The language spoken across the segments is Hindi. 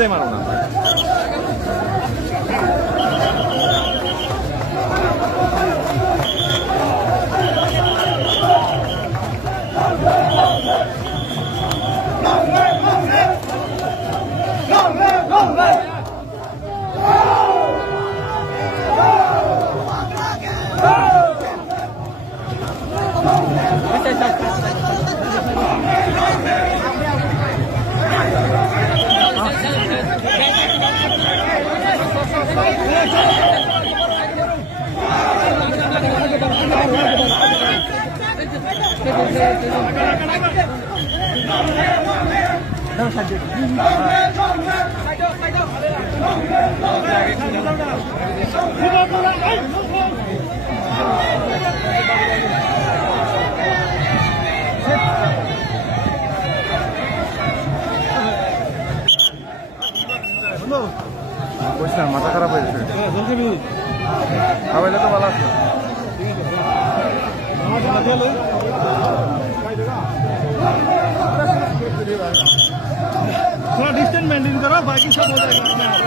যাই মারো না মাথা খারাপ হয়েছে খাবাইলে তো ভালো আছে थोड़ा डिस्टेंस मेंटेन करो बाकी सब हो जाएगा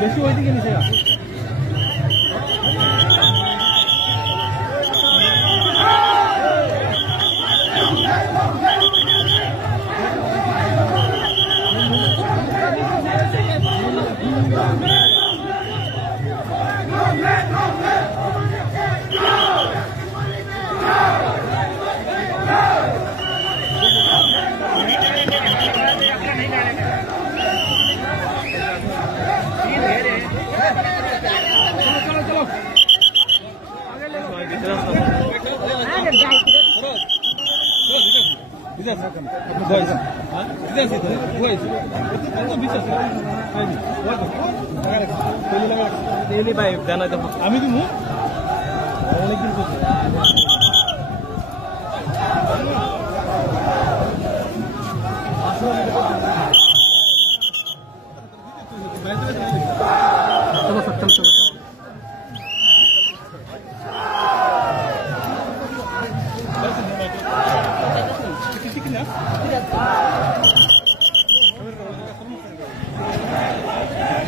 বেশি ওইদিকে নিচে আমি দিমু অনেকদিন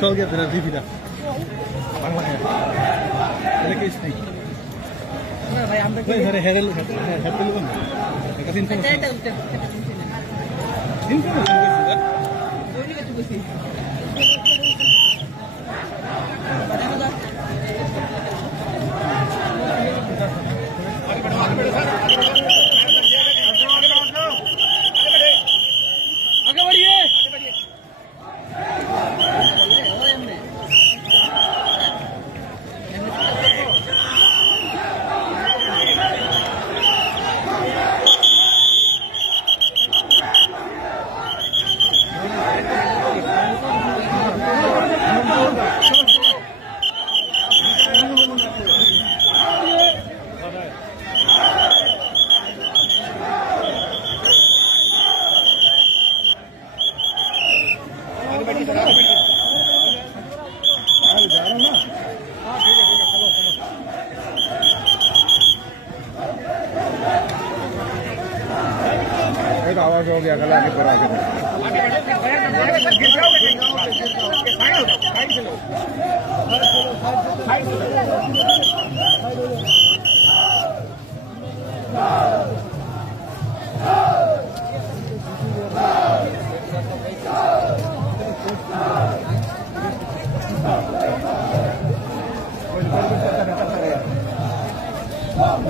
हो गया फिर अभी फिरा बांग्ला है ये केस नहीं भाई हम तो अरे हेरल हैप्पी लोगन का इन्फॉर्मेशन दोनी का चुकी आगे बढ़िए आवाज हो गया गला के पर आगे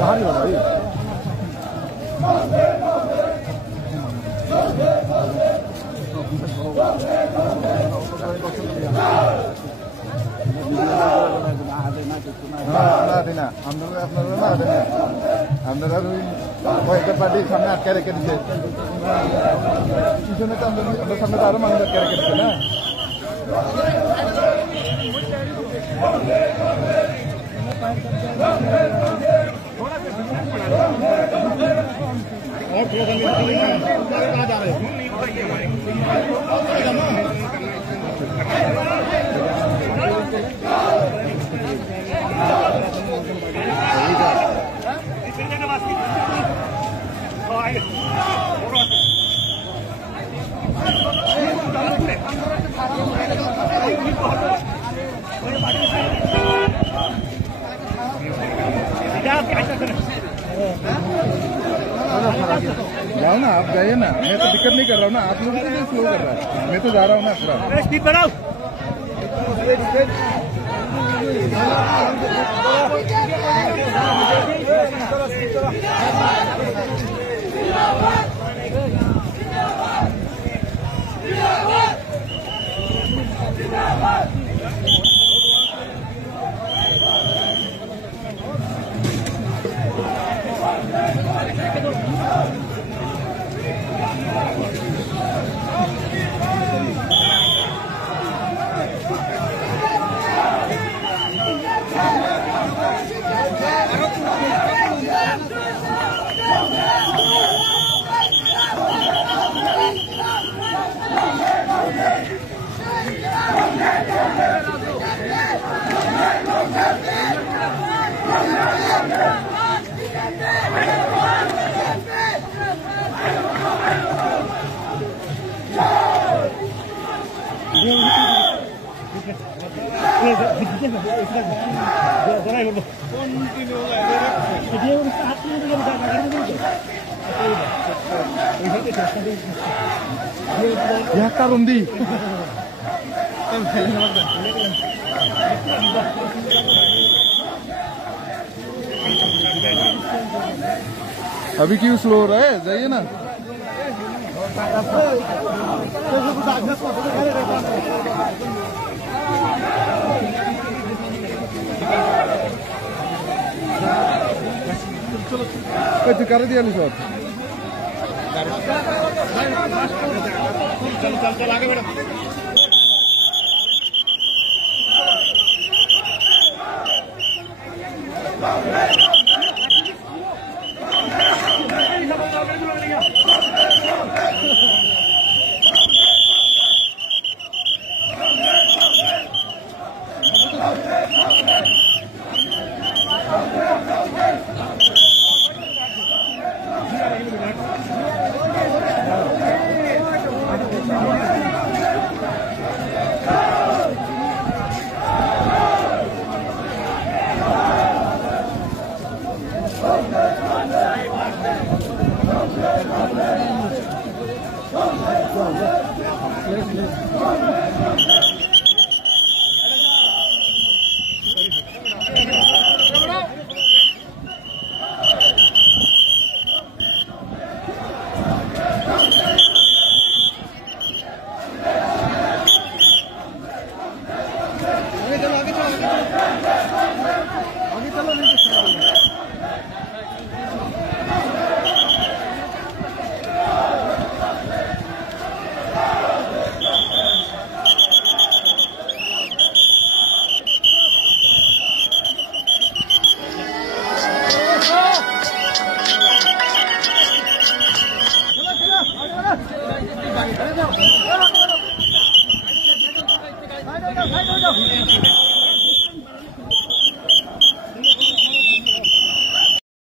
बाहर ही भाई আপনারা কয়েকটা পার্টির সামনে আটকে রেখে দিচ্ছে পিছনে তো আমাদের সামনে তো আরো মানুষ আটকে রেখে দিচ্ছে না और थोड़ा कहाँ जा रहे हैं जाओ ना आप जाइए ना मैं तो दिक्कत नहीं कर रहा हूँ ना आप लोग तो स्लो कर रहा है मैं तो जा रहा हूँ ना पूरा स्पीड बढ़ाओ Ya Karundi. अभी क्यों स्लो हो रहा है जाइए ना कर दिया शॉट चल आगे बढ़ो